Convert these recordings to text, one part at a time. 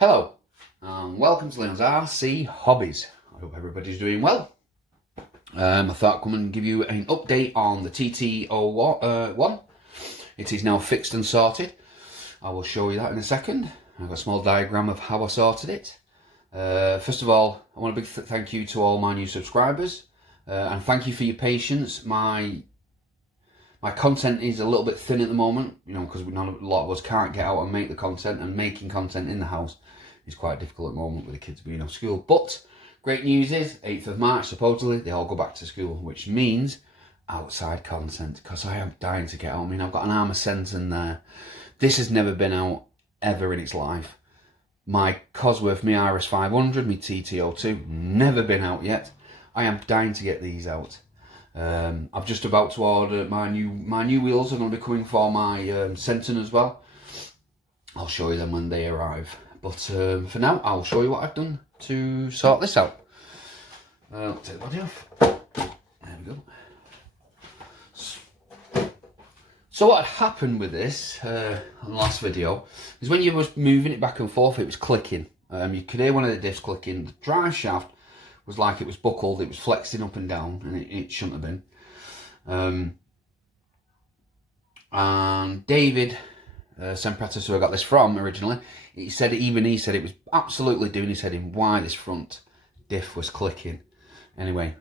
Hello, and welcome to Leon's RC Hobbies. I hope everybody's doing well. I thought I'd come and give you an update on the TT-01. It is now fixed and sorted. I will show you that in a second. I've got a small diagram of how I sorted it. First of all, I want a big thank you to all my new subscribers, and thank you for your patience. My content is a little bit thin at the moment, because a lot of us can't get out and make the content, and making content in the house is quite difficult at the moment with the kids being off school. But great news is, 8th of March, supposedly, they all go back to school, which means outside content, because I am dying to get out. I mean, I've got an Arrma senton there. This has never been out ever in its life. My Cosworth, my RS500, my TT-02, never been out yet. I am dying to get these out. I'm just about to order my new wheels. Are going to be coming for my senton as well. I'll show you them when they arrive. But for now, I'll show you what I've done to sort this out. Let's take the body off. There we go. So what had happened with this on the last video is when you was moving it back and forth, it was clicking. You could hear one of the diffs clicking. The drive shaft was like it was buckled, it was flexing up and down, and it shouldn't have been. And David Sempratis, who I got this from originally, he said it was absolutely doing his head in why this front diff was clicking. Anyway,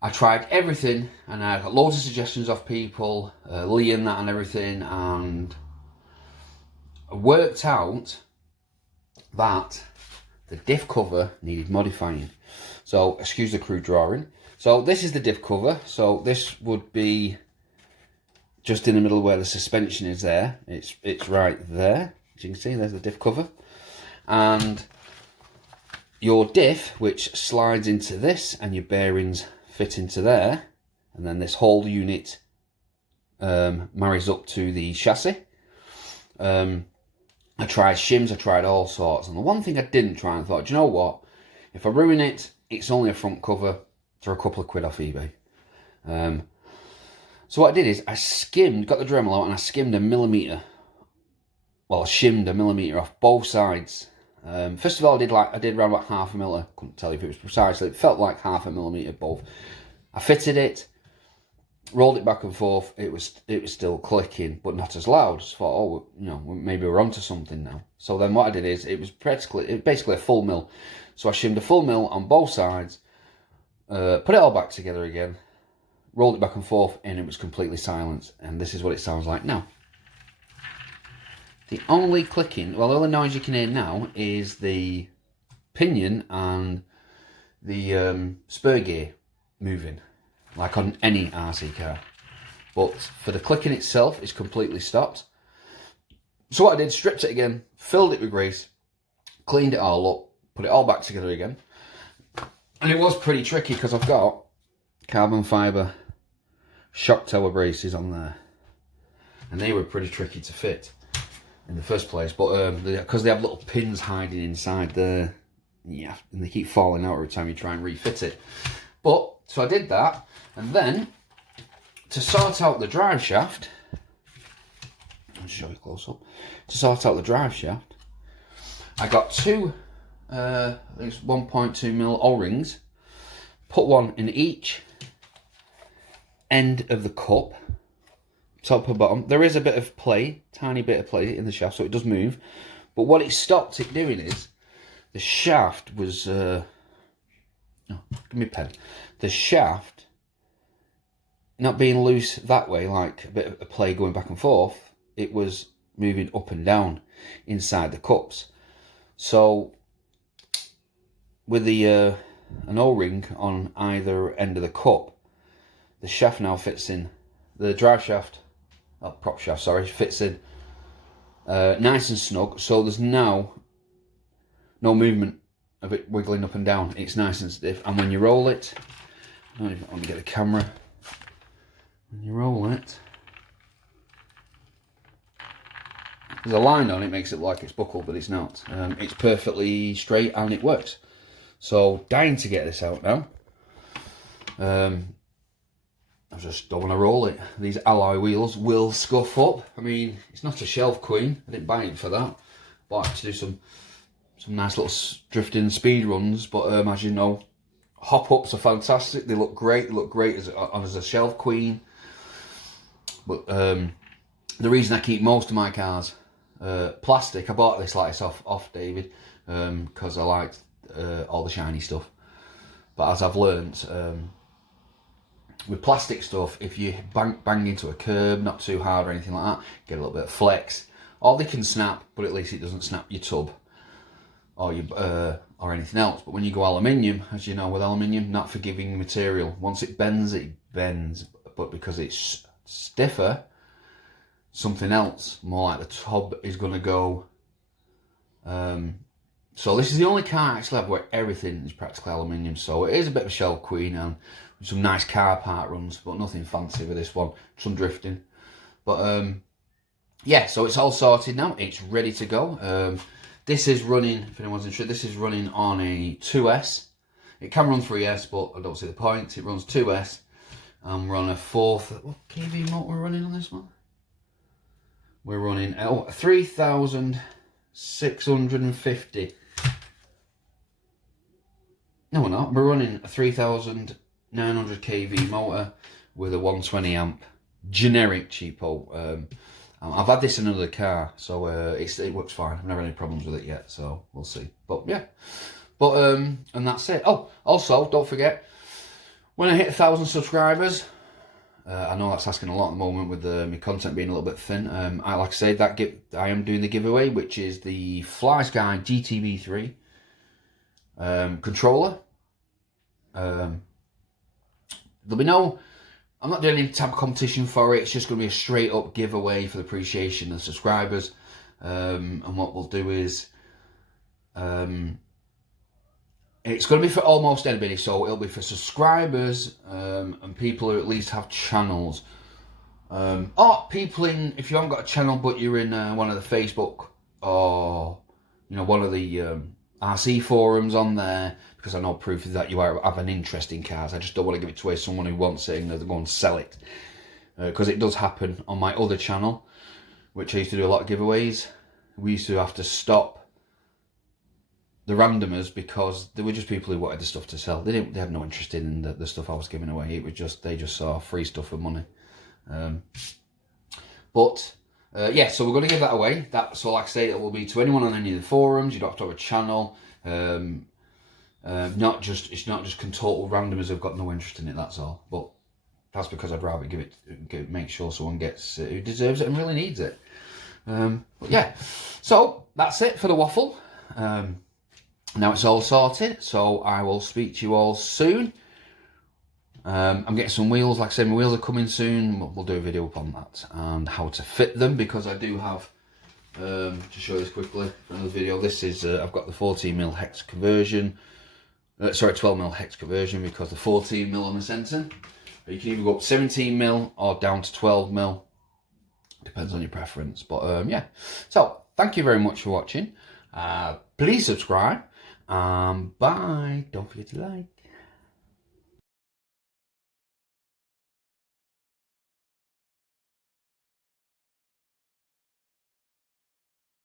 I tried everything, and I got loads of suggestions off people, Lee and that and everything, and I worked out that the diff cover needed modifying. So, excuse the crude drawing. So this is the diff cover. So this would be just in the middle where the suspension is there. It's right there. As you can see, there's the diff cover. And your diff, which slides into this, and your bearings fit into there. And then this whole unit marries up to the chassis. I tried shims, I tried all sorts, and the one thing I didn't try, and thought, do you know what? If I ruin it, it's only a front cover for a couple of quid off eBay. So what I did is I got the Dremel out, and I skimmed a millimetre. Well, I shimmed a millimetre off both sides. First of all, I did around about half a mil. I couldn't tell you if it was precisely. It felt like half a millimetre both. I fitted it, rolled it back and forth. It was still clicking, but not as loud. So I thought, oh, maybe we're onto something now. So then what I did is, it was basically a full mil. So I shimmed a full mil on both sides, put it all back together again, rolled it back and forth, and it was completely silent. And this is what it sounds like now. The only clicking, well, the only noise you can hear now is the pinion and the spur gear moving, like on any RC car. But for the clicking itself, it's completely stopped. So what I did, stripped it again, filled it with grease, cleaned it all up, put it all back together again. And it was pretty tricky, because I've got carbon fibre shock tower braces on there, and they were pretty tricky to fit in the first place. But because they have little pins hiding inside there, yeah, and they keep falling out every time you try and refit it. But so I did that, and then to sort out the drive shaft, I'll show you close up. To sort out the drive shaft, I got two, I think it's 1.2 mil O-rings, put one in each end of the cup, top and bottom. There is a bit of play, tiny bit of play in the shaft, so it does move. But what it stopped it doing is, the shaft was, oh, give me a pen. The shaft not being loose that way, like a bit of play going back and forth, it was moving up and down inside the cups. So with the an O-ring on either end of the cup, the shaft now fits in, the drive shaft, prop shaft, sorry, fits in nice and snug. So there's now no movement of it wiggling up and down. It's nice and stiff, and when you roll it, I don't even want to get the camera. When you roll it, there's a line on it, makes it like it's buckled, but it's not. It's perfectly straight, and it works. So dying to get this out now. I just don't want to roll it. These alloy wheels will scuff up. I mean, it's not a shelf queen. I didn't buy it for that. bought it to do some nice little drifting speed runs. But as you know, hop-ups are fantastic. They look great. They look great as a shelf queen. But the reason I keep most of my cars plastic, I bought this like this off David because I liked all the shiny stuff. But as I've learnt, with plastic stuff, if you bang into a curb, not too hard or anything like that, get a little bit of flex, or they can snap, but at least it doesn't snap your tub or your or anything else. But when you go aluminium, as you know, with aluminium, not forgiving material. Once it bends, it bends. But because it's stiffer, something else, more like the tub, is going to go. So this is the only car I actually have where everything is practically aluminium. So it is a bit of a shelf queen and some nice car part runs, but nothing fancy with this one. Some drifting. But yeah, so it's all sorted now. It's ready to go. This is running, if anyone's interested, this is running on a 2S. It can run 3S, but I don't see the point. It runs 2S. And we're on a 4th. What kV motor we're running on this one? We're running 3,650. No, we're not. We're running a 3,900 kV motor with a 120 amp generic cheapo. I've had this in another car, so it works fine. I've never had any problems with it yet, so we'll see. But yeah, and that's it. Oh, also don't forget, when I hit 1,000 subscribers, I know that's asking a lot at the moment with my content being a little bit thin. Like I say, I am doing the giveaway, which is the Fly Sky GTB3 controller. There'll be no, I'm not doing any type of competition for it. It's just going to be a straight up giveaway for the appreciation of subscribers. And what we'll do is, it's going to be for almost anybody. So it'll be for subscribers and people who at least have channels. Or people if you haven't got a channel but you're in one of the Facebook or one of the RC forums on there, because I know proof that you have an interest in cars. I just don't want to give it to someone who wants it and they'll go and sell it. Because it does happen on my other channel, which I used to do a lot of giveaways. We used to have to stop the randomers because they were just people who wanted the stuff to sell. They had no interest in the stuff I was giving away. It was just, they just saw free stuff for money. Yeah, so we're going to give that away. So like I say, it will be to anyone on any of the forums. You don't have to have a channel. It's not just total randomers who've got no interest in it. That's all. But that's because I'd rather make sure someone gets who deserves it and really needs it. But yeah, so that's it for the waffle. Now it's all sorted, so I will speak to you all soon. I'm getting some wheels. Like I said, my wheels are coming soon. We'll do a video upon that and how to fit them, because I do have, to show this quickly for another video, this is, I've got the 14mm hex conversion, 12mm hex conversion, because the 14mm on the senton. You can either go up 17mm or down to 12mm, depends on your preference. But yeah, so thank you very much for watching. Please subscribe. Bye. Don't forget to like.